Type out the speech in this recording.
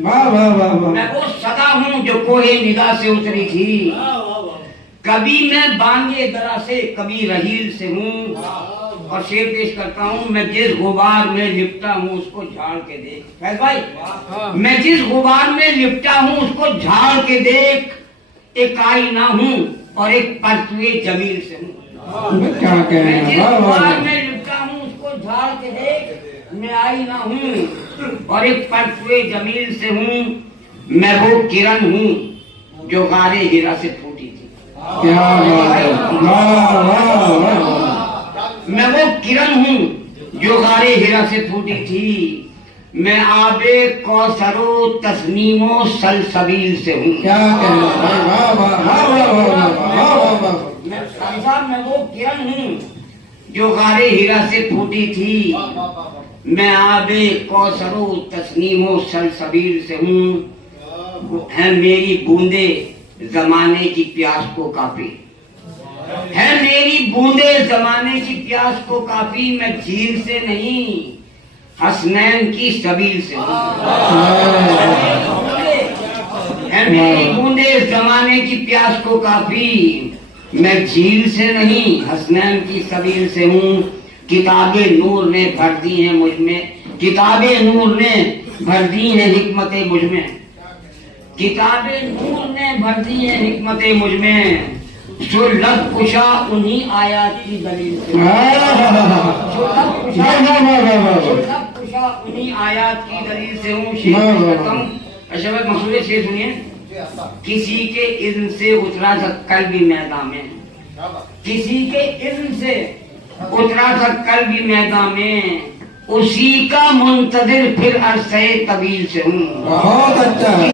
वाह वाह वाह वाह। मैं वो सदा हूँ जो कोहे निगाह से उतरी थी। कभी मैं बांगे दरा से, कभी रहील से हूँ। और शेर पेश करता हूँ, मैं जिस गुबार में लिपटा हूँ उसको झाड़ के देख। फैज भाई, मैं जिस गुबार में लिपटा हूँ उसको झाड़ के देख। एक आईना हूँ और एक परतुए जमील से हूँ। क्या कह रहे मैं जिस हैं, वाह वाह गुबार वाह। में लिपटा हूँ उसको झाड़ के देख। मैं आईना हूँ और एक परतुए जमील से हूँ। मैं वो किरण हूँ जो गारे हीरा से फूटी थी। क्या बात है, वाह वाह वाह। मैं वो किरण हूँ जो गारे हीरा से फूटी थी। मैं आबे कौसरो तस्नीमो सलसबील से हूँ। क्या कह रहे हैं भाई, वाह वाह वाह वाह वाह वाह वाह वाह। मैं साहब, मैं वो किरण हूँ जो गारे हीरा से फूटी थी। मैं आबे कौसरो तस्नीमो सलसबील से हूँ। है मेरी बूंदे जमाने की प्यास को काफी। है मेरी बूंदे जमाने की प्यास को काफी। मैं झील से नहीं हसनैन की सबील से हूँ। है मेरी बूंदे जमाने की प्यास को काफी। मैं झील से नहीं हसनैन की सबील से हूँ। किताबे नूर ने भर दी हैं मुझ में। किताबे नूर ने भर दी हैं हिकमतें मुझ में। किताबे नूर ने भर दी हैं हिकमतें मुझ में। जो लब कुशा उन्हीं आयात की दलील से। जो लब कुशा उन्हीं आयात की दलील से हूँ। शेर करता हूँ, अशरफ मसूरे शेर सुनिए। किसी के इल्म से उतरा था कल भी मैदान में। किसी के इल्म से उतरा था कल भी मैदान में। उसी का मुंतजिर फिर अरसे तवील से हूँ। बहुत अच्छा है।